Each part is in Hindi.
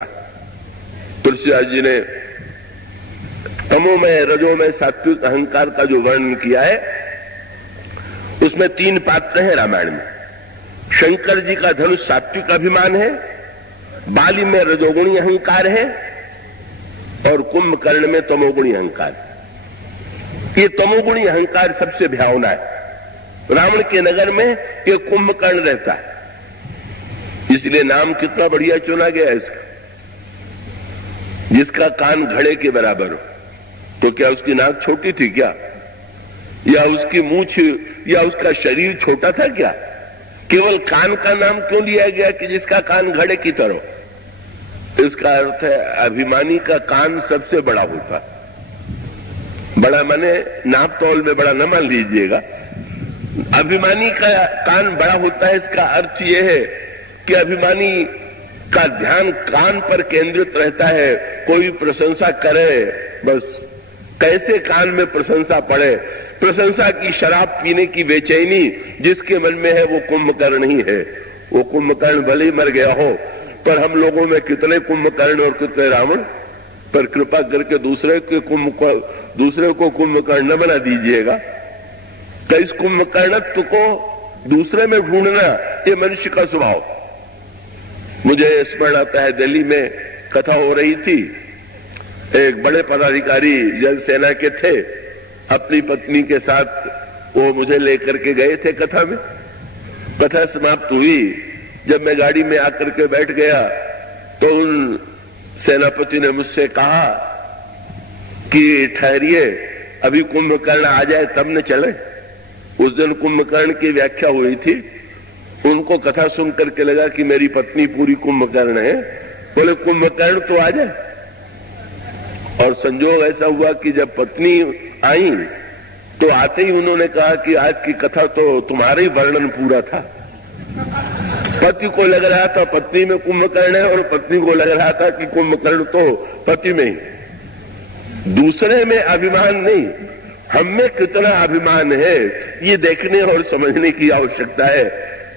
तुलसीदास जी ने तमोमय, रजोमय, सात्विक अहंकार का जो वर्णन किया है उसमें 3 पात्र हैं रामायण में। शंकर जी का धनुष सात्विक अभिमान है, बाली में रजोगुणी अहंकार है और कुंभकर्ण में तमोगुणी अहंकार है। ये तमोगुणी अहंकार सबसे भयावना है। रावण के नगर में ये कुंभकर्ण रहता है, इसलिए नाम कितना बढ़िया चुना गया है इसका। जिसका कान घड़े के बराबर हो, तो क्या उसकी नाक छोटी थी क्या, या उसकी मूंछ या उसका शरीर छोटा था क्या? केवल कान का नाम क्यों लिया गया कि जिसका कान घड़े की तरह? इसका अर्थ है अभिमानी का कान सबसे बड़ा होता। बड़ा माने नाप तौल में बड़ा न मान लीजिएगा, अभिमानी का कान बड़ा होता है। इसका अर्थ यह है कि अभिमानी का ध्यान कान पर केंद्रित रहता है। कोई प्रशंसा करे, बस कैसे कान में प्रशंसा पड़े। प्रशंसा की शराब पीने की बेचैनी जिसके मन में है वो कुंभकर्ण ही है। वो कुंभकर्ण भले ही मर गया हो, पर हम लोगों में कितने कुंभकर्ण और कितने रावण। पर कृपा करके दूसरे को कुंभकर्ण न बना दीजिएगा। तो इस कुंभकर्णत्व को दूसरे में ढूंढना ये मनुष्य का स्वभाव। मुझे स्मरण आता है, दिल्ली में कथा हो रही थी। एक बड़े पदाधिकारी जल सेना के थे, अपनी पत्नी के साथ वो मुझे लेकर के गए थे कथा में। कथा समाप्त हुई, जब मैं गाड़ी में आकर के बैठ गया तो उन सेनापति ने मुझसे कहा कि ठहरिए, अभी कुंभकर्ण आ जाए तब न चले। उस दिन कुंभकर्ण की व्याख्या हुई थी। उनको कथा सुन करके लगा कि मेरी पत्नी पूरी कुंभकर्ण है। बोले कुंभकर्ण तो आ जाए। और संजोग ऐसा हुआ कि जब पत्नी आई तो आते ही उन्होंने कहा कि आज की कथा तो तुम्हारा ही वर्णन पूरा था। पति को लग रहा था पत्नी में कुंभकर्ण है, और पत्नी को लग रहा था कि कुंभकर्ण तो पति में ही। दूसरे में अभिमान नहीं, हम में कितना अभिमान है ये देखने और समझने की आवश्यकता है।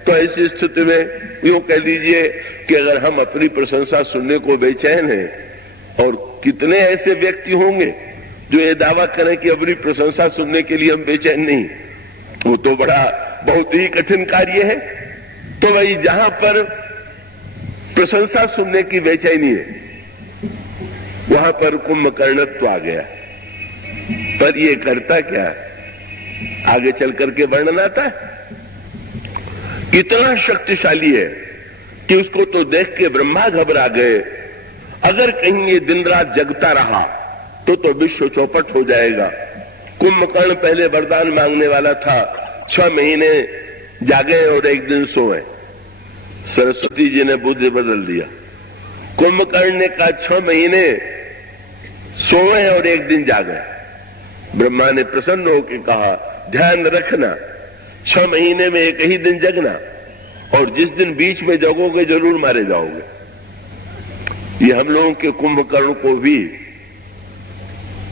तो ऐसी स्थिति में यूं कह लीजिए कि अगर हम अपनी प्रशंसा सुनने को बेचैन हैं, और कितने ऐसे व्यक्ति होंगे जो ये दावा करें कि अपनी प्रशंसा सुनने के लिए हम बेचैन नहीं, वो तो बहुत ही कठिन कार्य है। तो वही जहां पर प्रशंसा सुनने की बेचैनी है वहां पर कुंभकर्णत्व आ गया। पर ये करता क्या है, आगे चल करके वर्णन आता है। इतना शक्तिशाली है कि उसको तो देख के ब्रह्मा घबरा गए। अगर कहीं ये दिन रात जगता रहा तो विश्व चौपट हो जाएगा। कुंभकर्ण पहले वरदान मांगने वाला था, 6 महीने जागे और 1 दिन सोए। सरस्वती जी ने बुद्धि बदल दिया। कुंभकर्ण ने कहा 6 महीने सोए और 1 दिन जागे। ब्रह्मा ने प्रसन्न होकर कहा ध्यान रखना, 6 महीने में 1 ही दिन जगना, और जिस दिन बीच में जगोगे जरूर मारे जाओगे। ये हम लोगों के कुंभकर्ण को भी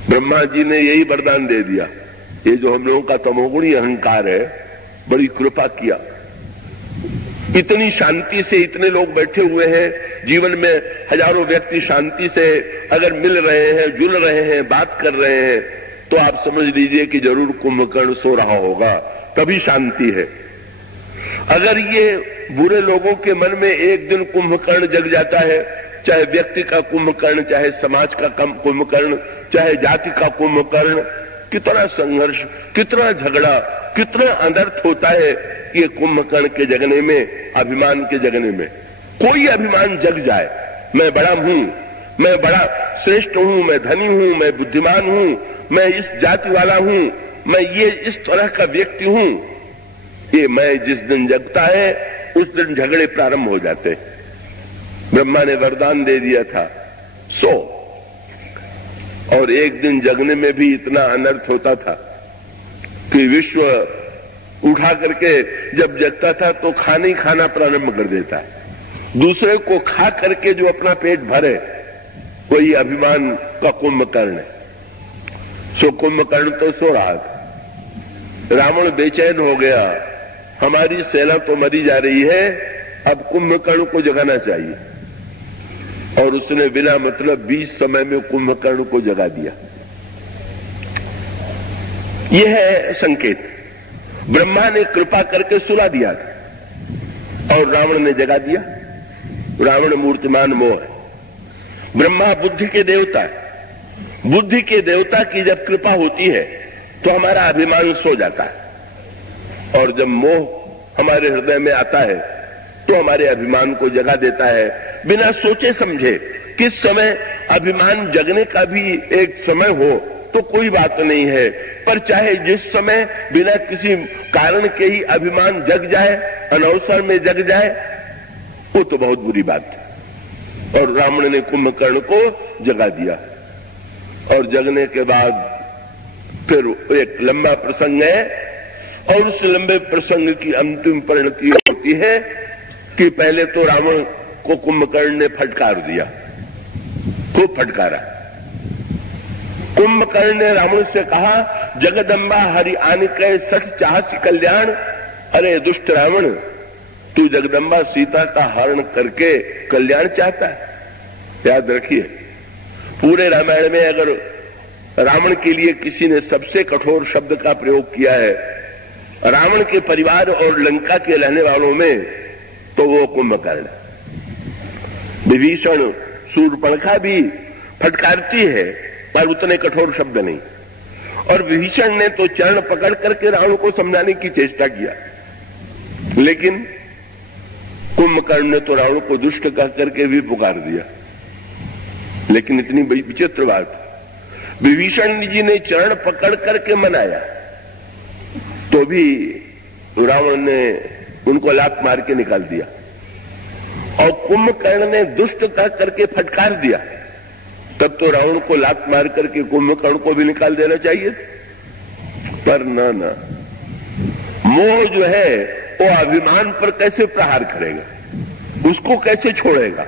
ब्रह्मा जी ने यही वरदान दे दिया। ये जो हम लोगों का तमोगुणी अहंकार है, बड़ी कृपा किया। इतनी शांति से इतने लोग बैठे हुए हैं, जीवन में हजारों व्यक्ति शांति से अगर मिल रहे हैं, जुल रहे हैं, बात कर रहे हैं, तो आप समझ लीजिए कि जरूर कुंभकर्ण सो रहा होगा, तभी शांति है। अगर ये बुरे लोगों के मन में एक दिन कुंभकर्ण जग जाता है, चाहे व्यक्ति का कुंभकर्ण, चाहे समाज का कुंभकर्ण, चाहे जाति का कुंभकर्ण, कितना संघर्ष, कितना झगड़ा, कितना अनर्थ होता है ये कुंभकर्ण के जगने में, अभिमान के जगने में। कोई अभिमान जग जाए, मैं बड़ा हूं, मैं बड़ा श्रेष्ठ हूं, मैं धनी हूं, मैं बुद्धिमान हूं, मैं इस जाति वाला हूं, मैं ये इस तरह का व्यक्ति हूं, ये मैं जिस दिन जगता है उस दिन झगड़े प्रारंभ हो जाते। ब्रह्मा ने वरदान दे दिया था सो, और 1 दिन जगने में भी इतना अनर्थ होता था कि विश्व उठा करके जब जगता था तो खाना ही खाना प्रारंभ कर देता है। दूसरे को खा करके जो अपना पेट भरे वही अभिमान का कुंभकर्ण है। सो कुंभकर्ण तो सो रहा था। रावण बेचैन हो गया, हमारी सेना तो मरी जा रही है, अब कुंभकर्ण को जगाना चाहिए। और उसने बिना मतलब 20 समय में कुंभकर्ण को जगा दिया। यह है संकेत। ब्रह्मा ने कृपा करके सुला दिया था और रावण ने जगा दिया। रावण मूर्तिमान मोह है, ब्रह्मा बुद्धि के देवता है। बुद्धि के देवता की जब कृपा होती है तो हमारा अभिमान सो जाता है, और जब मोह हमारे हृदय में आता है तो हमारे अभिमान को जगा देता है। बिना सोचे समझे किस समय अभिमान जगने का भी एक समय हो तो कोई बात नहीं है, पर चाहे जिस समय बिना किसी कारण के ही अभिमान जग जाए, अनवसर में जग जाए, वो तो बहुत बुरी बात है। और रावण ने कुंभकर्ण को जगा दिया, और जगने के बाद फिर एक लंबा प्रसंग है, और उस लंबे प्रसंग की अंतिम परिणति होती है कि पहले तो रावण को कुंभकर्ण ने फटकार दिया, खूब फटकारा। कुंभकर्ण ने रावण से कहा, जगदम्बा हरि आन कै सठ चाहसी कल्याण। अरे दुष्ट रावण, तू जगदम्बा सीता का हरण करके कल्याण चाहता है। याद रखिए, पूरे रामायण में अगर रावण के लिए किसी ने सबसे कठोर शब्द का प्रयोग किया है रावण के परिवार और लंका के रहने वालों में, तो वो कुंभकर्ण। विभीषण शूर्पणखा भी फटकारती है पर उतने कठोर शब्द नहीं, और विभीषण ने तो चरण पकड़ करके रावण को समझाने की चेष्टा किया, लेकिन कुंभकर्ण ने तो रावण को दुष्ट कह करके भी पुकार दिया। लेकिन इतनी बड़ी विचित्र बात, विभीषण जी ने चरण पकड़ करके मनाया तो भी रावण ने उनको लात मार के निकाल दिया, और कुंभकर्ण ने दुष्ट कह करके फटकार दिया, तब तो रावण को लात मार करके कुंभकर्ण को भी निकाल देना चाहिए। पर ना, मोह जो है वो अभिमान पर कैसे प्रहार करेगा, उसको कैसे छोड़ेगा,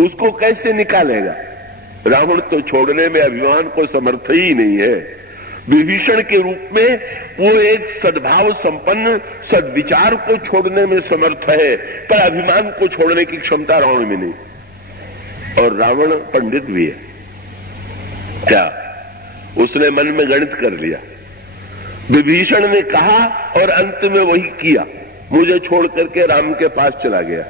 उसको कैसे निकालेगा। रावण तो छोड़ने में अभिमान को समर्थ ही नहीं है। विभीषण के रूप में वो एक सद्भाव संपन्न सद्विचार को छोड़ने में समर्थ है, पर अभिमान को छोड़ने की क्षमता रावण में नहीं। और रावण पंडित भी है क्या, उसने मन में गणित कर लिया। विभीषण ने कहा और अंत में वही किया, मुझे छोड़ करके राम के पास चला गया।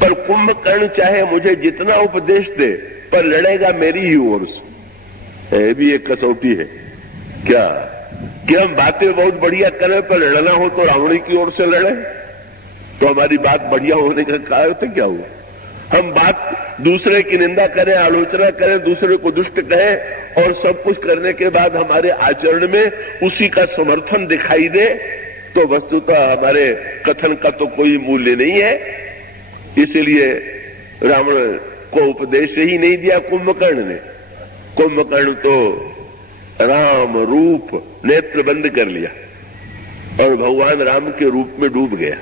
पर कुंभकर्ण चाहे मुझे जितना उपदेश दे, पर लड़ेगा मेरी ही ओर से। ये भी एक कसौटी है क्या कि हम बातें बहुत बढ़िया करें, पर लड़ना हो तो रावण की ओर से लड़े, तो हमारी बात बढ़िया होने का कारण तो क्या हुआ। हम बात दूसरे की निंदा करें, आलोचना करें, दूसरे को दुष्ट कहें, और सब कुछ करने के बाद हमारे आचरण में उसी का समर्थन दिखाई दे, तो वस्तुतः हमारे कथन का तो कोई मूल्य नहीं है। इसलिए रावण को उपदेश ही नहीं दिया कुंभकर्ण ने। कुंभकर्ण तो राम रूप नेत्र बंद कर लिया और भगवान राम के रूप में डूब गया।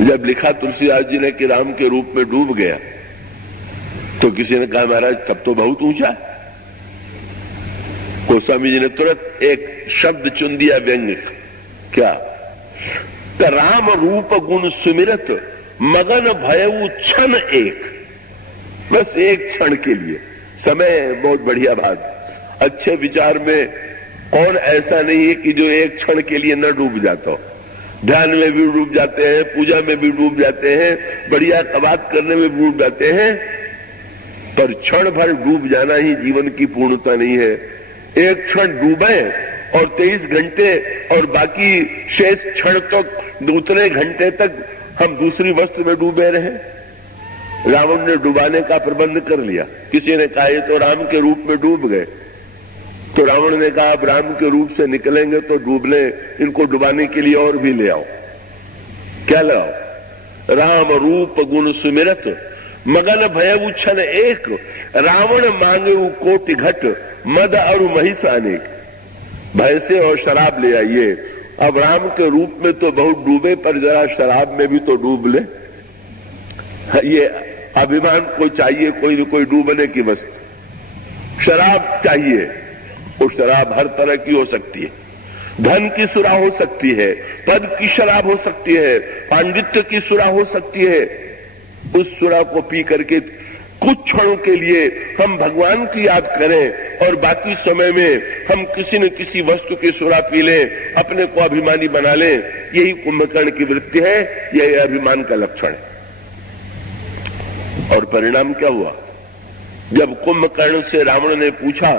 जब लिखा तुलसीदास जी ने कि राम के रूप में डूब गया, तो किसी ने कहा महाराज तब तो बहुत ऊंचा। गोस्वामी जी ने तुरंत एक शब्द चुन दिया व्यंग, क्या, तो राम रूप गुण सुमिरत मगन भयऊ क्षण एक। बस एक क्षण के लिए समय, बहुत बढ़िया बात। अच्छे विचार में कौन ऐसा नहीं है कि जो एक क्षण के लिए न डूब जाता हो। ध्यान में भी डूब जाते हैं, पूजा में भी डूब जाते हैं, बढ़िया बात करने में डूब जाते हैं, पर क्षण भर डूब जाना ही जीवन की पूर्णता नहीं है। एक क्षण डूबे और 23 घंटे और बाकी शेष क्षण तक उतने घंटे तक हम दूसरी वस्तु में डूबे रहे। रावण ने डुबाने का प्रबंध कर लिया। किसी ने कहा ये तो राम के रूप में डूब गए, तो रावण ने कहा अब राम के रूप से निकलेंगे तो डूबने, इनको डुबाने के लिए और भी ले आओ। क्या ले आओ? राम रूप गुण सुमिरत मगन भयऊ क्षण एक, रावण मांगे कोटि घट मद और महिष अनेक। भय से और शराब ले आइए। अब राम के रूप में तो बहुत डूबे, पर जरा शराब में भी तो डूब ले। ये अभिमान को चाहिए कोई न कोई डूबने की वस्तु, शराब चाहिए। वो शराब हर तरह की हो सकती है, धन की सुरा हो सकती है, पद की शराब हो सकती है, पांडित्य की सुरा हो सकती है, उस सुरा को पी करके कुछ क्षणों के लिए हम भगवान की याद करें और बाकी समय में हम किसी न किसी वस्तु की सुरा पी लें, अपने को अभिमानी बना लें। यही कुंभकर्ण की वृत्ति है, यही अभिमान का लक्षण है। और परिणाम क्या हुआ? जब कुंभकर्ण से रावण ने पूछा,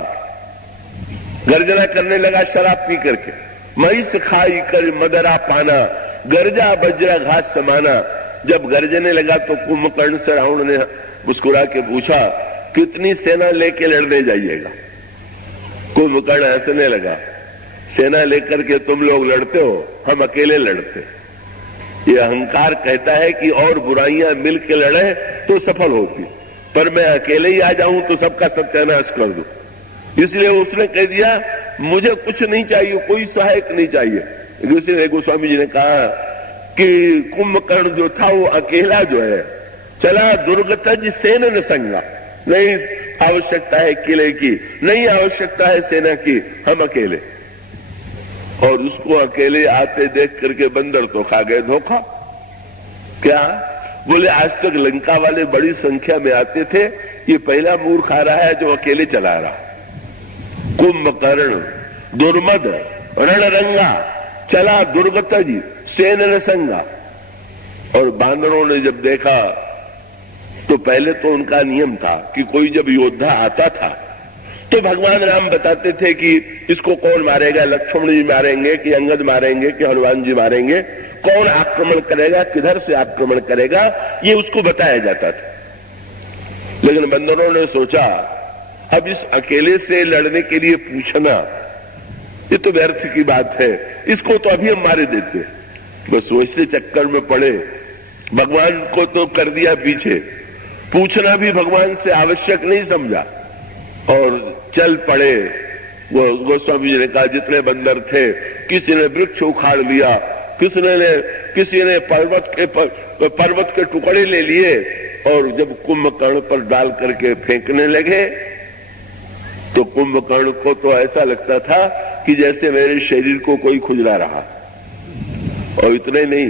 गर्जना करने लगा शराब पी करके, महिष खाई कर मदरा पाना, गर्जा बजरा घास समाना। जब गर्जने लगा तो कुंभकर्ण से रावण ने मुस्कुरा के पूछा, कितनी सेना लेके लड़ने जाइएगा? कुंभकर्ण हंसने लगा, सेना लेकर के तुम लोग लड़ते हो, हम अकेले लड़ते। ये अहंकार कहता है कि और बुराइयां मिल के लड़े तो सफल होती, पर मैं अकेले ही आ जाऊं तो सबका सत्यानाश कर दूं। इसलिए उसने कह दिया, मुझे कुछ नहीं चाहिए, कोई सहायक नहीं चाहिए। दूसरे गोस्वामी जी ने कहा कि कुंभकर्ण जो था वो अकेला जो है चला दुर्गतज सेन न संगा, नहीं आवश्यकता है किले की, नहीं आवश्यकता है सेना की, हम अकेले। और उसको अकेले आते देख करके बंदर तो खा गए धोखा। क्या बोले, आज तक लंका वाले बड़ी संख्या में आते थे, ये पहला मूर्ख आ रहा है जो अकेले चला रहा। कुंभकर्ण दुर्मद रणरंगा चला दुर्गतज सेन न संगा। और बानरों ने जब देखा तो पहले तो उनका नियम था कि कोई जब योद्धा आता था तो भगवान राम बताते थे कि इसको कौन मारेगा, लक्ष्मण जी मारेंगे कि अंगद मारेंगे कि हनुमान जी मारेंगे, कौन आक्रमण करेगा, किधर से आक्रमण करेगा, ये उसको बताया जाता था। लेकिन बंदरों ने सोचा अब इस अकेले से लड़ने के लिए पूछना ये तो व्यर्थ की बात है, इसको तो अभी हम मारे देते। बस वैसे चक्कर में पड़े, भगवान को तो कर दिया पीछे, पूछना भी भगवान से आवश्यक नहीं समझा और चल पड़े। वो गोस्वामी जी ने कहा जितने बंदर थे, किसी ने वृक्ष उखाड़ लिया, किसी ने पर्वत के टुकड़े ले लिए और जब कुंभकर्ण पर डाल करके फेंकने लगे तो कुंभकर्ण को तो ऐसा लगता था कि जैसे मेरे शरीर को कोई खुजला रहा। और इतने नहीं,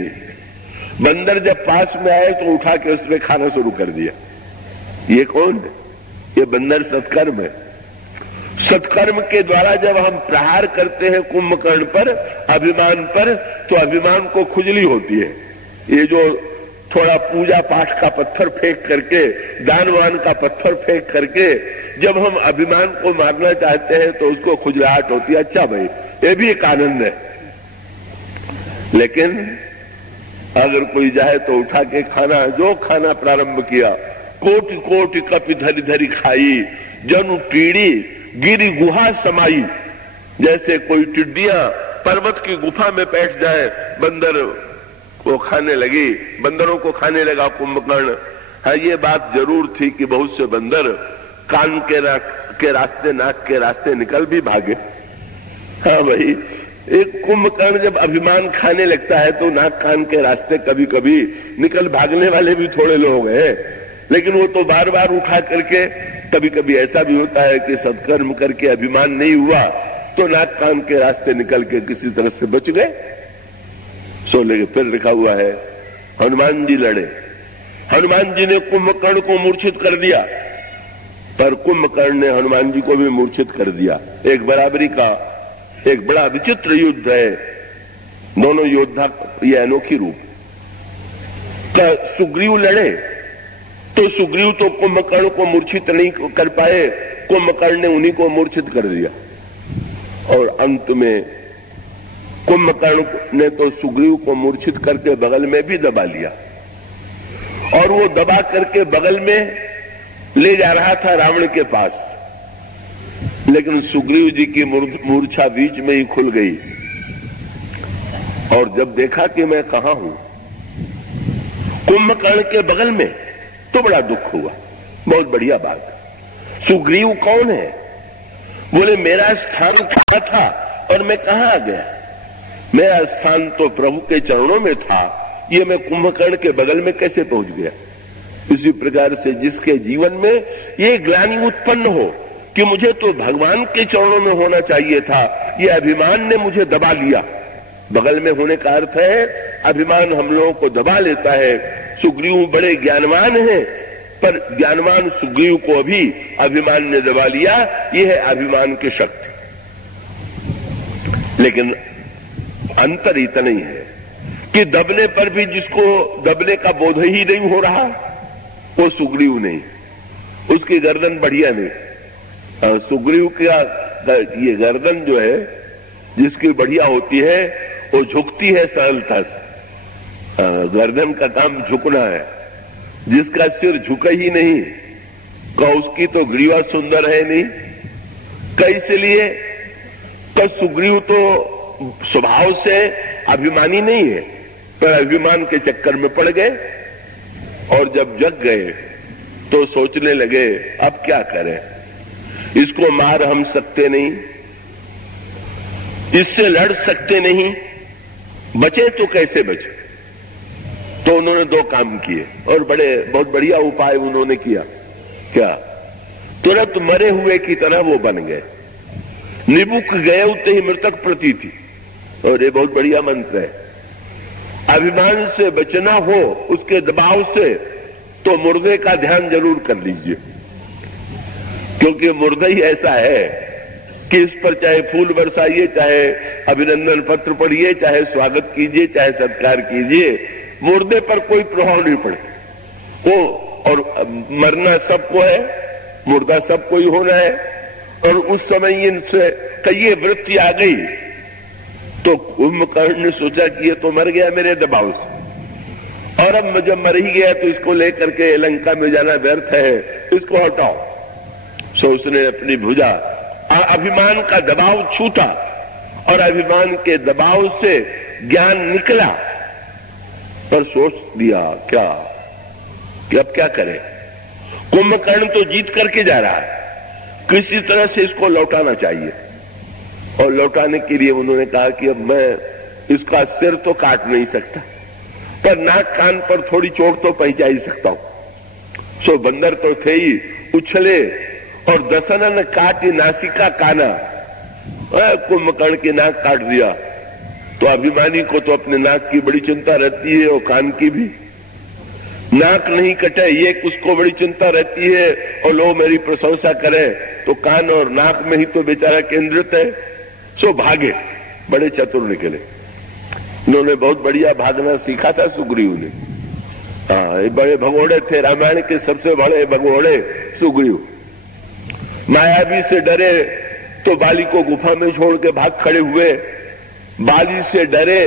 बंदर जब पास में आए तो उठा के उसमें खाना शुरू कर दिया। ये कौन है? ये बंदर सत्कर्म है। सत्कर्म के द्वारा जब हम प्रहार करते हैं कुंभकर्ण पर, अभिमान पर, तो अभिमान को खुजली होती है। ये जो थोड़ा पूजा पाठ का पत्थर फेंक करके, दानवान का पत्थर फेंक करके जब हम अभिमान को मारना चाहते हैं तो उसको खुजलाहट होती है। अच्छा भाई, ये भी एक आनंद है। लेकिन अगर कोई जाए तो उठा के खाना, जो खाना प्रारंभ किया, कोटि कोटि कपि धरी धरी खाई, जनु टीड़ी गिरी गुहा समाई। जैसे कोई टिड्डियां पर्वत की गुफा में बैठ जाए, बंदर वो खाने लगी, बंदरों को खाने लगा कुंभकर्ण। हाँ, ये बात जरूर थी कि बहुत से बंदर कान के रास्ते, नाक के रास्ते निकल भी भागे। हाँ भाई, एक कुंभकर्ण जब अभिमान खाने लगता है तो नाक कान के रास्ते कभी कभी निकल भागने वाले भी थोड़े लोग हैं। लेकिन वो तो बार बार उठा करके, कभी कभी ऐसा भी होता है कि सत्कर्म करके अभिमान नहीं हुआ तो नाक कान के रास्ते निकल के किसी तरह से बच गए। सो लेके फिर लिखा हुआ है, हनुमान जी लड़े, हनुमान जी ने कुंभकर्ण को मूर्छित कर दिया, पर कुंभकर्ण ने हनुमान जी को भी मूर्छित कर दिया। एक बराबरी का एक बड़ा विचित्र युद्ध है। दोनों योद्धा ये अनोखी रूप। सुग्रीव लड़े तो सुग्रीव तो कुंभकर्ण को मूर्छित नहीं कर पाए, कुंभकर्ण ने उन्हीं को मूर्छित कर दिया। और अंत में कुंभकर्ण ने तो सुग्रीव को मूर्छित करके बगल में भी दबा लिया और वो दबा करके बगल में ले जा रहा था रावण के पास। लेकिन सुग्रीव जी की मूर्छा बीच में ही खुल गई और जब देखा कि मैं कहां हूं, कुंभकर्ण के बगल में, तो बड़ा दुख हुआ। बहुत बढ़िया बात। सुग्रीव कौन है? बोले मेरा स्थान कहां था और मैं कहां आ गया? मेरा स्थान तो प्रभु के चरणों में था, ये मैं कुंभकर्ण के बगल में कैसे पहुंच गया? इसी प्रकार से जिसके जीवन में ये ग्लानि उत्पन्न हो कि मुझे तो भगवान के चरणों में होना चाहिए था, ये अभिमान ने मुझे दबा लिया। बगल में होने का अर्थ है अभिमान हम लोगों को दबा लेता है। सुग्रीव बड़े ज्ञानवान हैं, पर ज्ञानवान सुग्रीव को भी अभिमान ने दबा लिया। यह है अभिमान की शक्ति। लेकिन अंतर इतना ही है कि दबने पर भी जिसको दबने का बोध ही नहीं हो रहा, वो सुग्रीव नहीं, उसकी गर्दन बढ़िया नहीं। सुग्रीव का ये गर्दन जो है जिसकी बढ़िया होती है वो झुकती है सरलता से। गर्दन का काम झुकना है। जिसका सिर झुके ही नहीं का उसकी तो ग्रीवा सुंदर है नहीं। कैसे लिए तो सुग्रीव तो स्वभाव से अभिमानी नहीं है, पर अभिमान के चक्कर में पड़ गए और जब जग गए तो सोचने लगे अब क्या करें, इसको मार हम सकते नहीं, इससे लड़ सकते नहीं, बचे तो कैसे बचे। तो उन्होंने दो काम किए और बहुत बढ़िया उपाय उन्होंने किया। क्या? तुरंत मरे हुए की तरह वो बन गए। निबुक गए उतने ही मृतक प्रतीति। और ये बहुत बढ़िया मंत्र है। अभिमान से बचना हो उसके दबाव से, तो मुर्दे का ध्यान जरूर कर लीजिए, क्योंकि मुर्दा ही ऐसा है कि इस पर चाहे फूल बरसाइए, चाहे अभिनंदन पत्र पढ़िए, चाहे स्वागत कीजिए, चाहे सत्कार कीजिए, मुर्दे पर कोई प्रभाव नहीं पड़ता। वो और मरना सबको है, मुर्दा सबको ही होना है। और उस समय इनसे कई वृत्ति आ गई तो कुंभकर्ण ने सोचा कि ये तो मर गया मेरे दबाव से, और अब जब मर ही गया तो इसको लेकर के लंका में जाना व्यर्थ है, इसको हटाओ। सो उसने अपनी भुजा अभिमान का दबाव छूटा और अभिमान के दबाव से ज्ञान निकला, पर सोच दिया क्या कि अब क्या करें। कुंभकर्ण तो जीत करके जा रहा है, किसी तरह से इसको लौटाना चाहिए। और लौटाने के लिए उन्होंने कहा कि अब मैं इसका सिर तो काट नहीं सकता, पर नाक कान पर थोड़ी चोट तो पहुंचा ही सकता हूं। सो बंदर तो थे ही, उछले और दसनन काटी नासिका काना, कुंभकर्ण की नाक काट दिया। तो अभिमानी को तो अपने नाक की बड़ी चिंता रहती है और कान की भी। नाक नहीं कटे ये उसको बड़ी चिंता रहती है, और लोग मेरी प्रशंसा करें, तो कान और नाक में ही तो बेचारा केंद्रित है। सो भागे, बड़े चतुर निकले। इन्होंने बहुत बढ़िया भागना सीखा था सुग्रीव ने। हाँ, ये बड़े भगोड़े थे, रामायण के सबसे बड़े भगोड़े सुग्रीव। मायावी से डरे तो बाली को गुफा में छोड़ के भाग खड़े हुए, बाली से डरे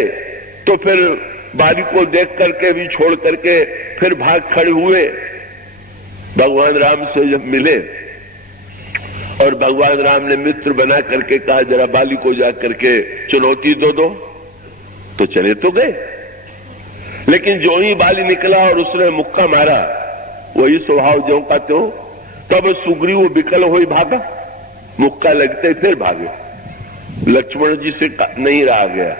तो फिर बाली को देख करके भी छोड़ करके फिर भाग खड़े हुए। भगवान राम से जब मिले और भगवान राम ने मित्र बना करके कहा जरा बाली को जा करके चुनौती दो, तो चले तो गए। लेकिन जो ही बाली निकला और उसने मुक्का मारा, वही स्वभाव ज्यों का त्यों, तब सुग्रीव विकल हो भागा, मुक्का लगते फिर भागे। लक्ष्मण जी से नहीं रहा गया।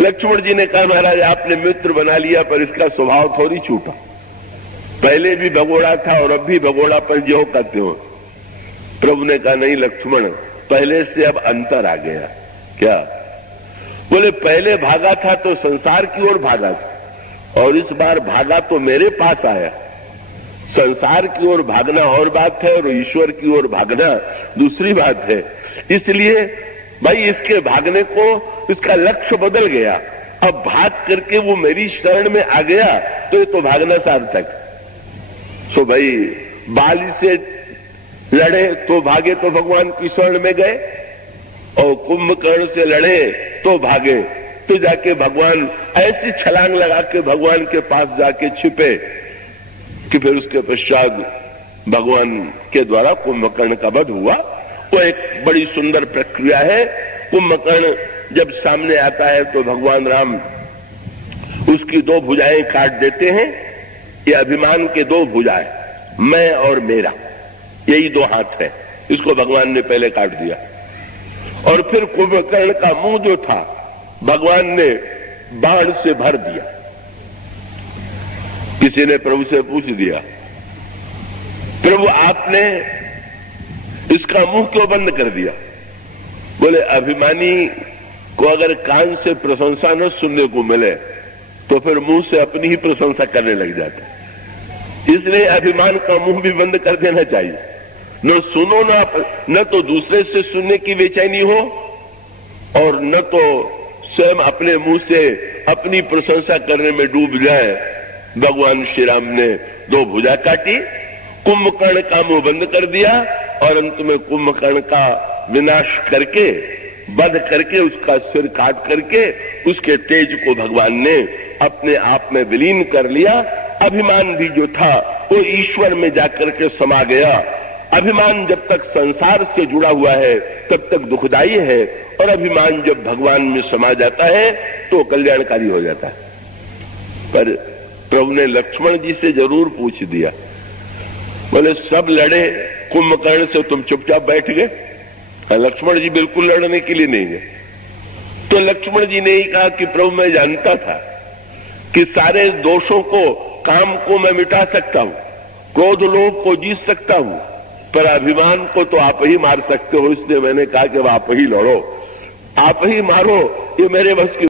लक्ष्मण जी ने कहा महाराज आपने मित्र बना लिया, पर इसका स्वभाव थोड़ी छूटा, पहले भी भगोड़ा था और अब भी भगोड़ा पर ज्यों का त्यों। प्रभु ने कहा नहीं लक्ष्मण, पहले से अब अंतर आ गया। क्या? बोले पहले भागा था तो संसार की ओर भागा था, और इस बार भागा तो मेरे पास आया। संसार की ओर भागना और बात है, और ईश्वर की ओर भागना दूसरी बात है। इसलिए भाई इसके भागने को इसका लक्ष्य बदल गया। अब भाग करके वो मेरी शरण में आ गया तो ये तो भागना सार्थक। सो भाई बाली से लड़े तो भागे तो भगवान की शरण में गए, और कुंभकर्ण से लड़े तो भागे, तो जाके भगवान ऐसी छलांग लगा के भगवान के पास जाके छिपे कि फिर उसके पश्चात भगवान के द्वारा कुंभकर्ण का वध हुआ। वो एक बड़ी सुंदर प्रक्रिया है। कुंभकर्ण जब सामने आता है तो भगवान राम उसकी दो भुजाएं काट देते हैं। ये अभिमान के दो भुजाएं, मैं और मेरा, यही दो हाथ है, इसको भगवान ने पहले काट दिया। और फिर कुंभकर्ण का मुंह जो था भगवान ने बाण से भर दिया। किसी ने प्रभु से पूछ दिया, प्रभु आपने इसका मुंह क्यों बंद कर दिया? बोले अभिमानी को अगर कान से प्रशंसा न सुनने को मिले तो फिर मुंह से अपनी ही प्रशंसा करने लग जाता है। इसलिए अभिमान का मुंह भी बंद कर देना चाहिए। न सुनो न तो दूसरे से सुनने की बेचैनी हो और न तो स्वयं अपने मुंह से अपनी प्रशंसा करने में डूब जाए। भगवान श्री राम ने 2 भुजा काटी, कुंभकर्ण का मुंह बंद कर दिया और अंत में कुंभकर्ण का विनाश करके, वध करके, उसका सिर काट करके उसके तेज को भगवान ने अपने आप में विलीन कर लिया। अभिमान भी जो था वो ईश्वर में जाकर के समा गया। अभिमान जब तक संसार से जुड़ा हुआ है तब तक दुखदाई है, और अभिमान जब भगवान में समा जाता है तो कल्याणकारी हो जाता है। पर प्रभु ने लक्ष्मण जी से जरूर पूछ दिया, बोले सब लड़े कुंभकर्ण से, तुम चुपचाप बैठ गए? लक्ष्मण जी बिल्कुल लड़ने के लिए नहीं गए। तो लक्ष्मण जी ने ही कहा कि प्रभु मैं जानता था कि सारे दोषों को, काम को मैं मिटा सकता हूं, क्रोध लोभ को जीत सकता हूं, पर अभिमान को तो आप ही मार सकते हो। इसलिए मैंने कहा कि अब आप ही लड़ो, आप ही मारो, ये मेरे बस की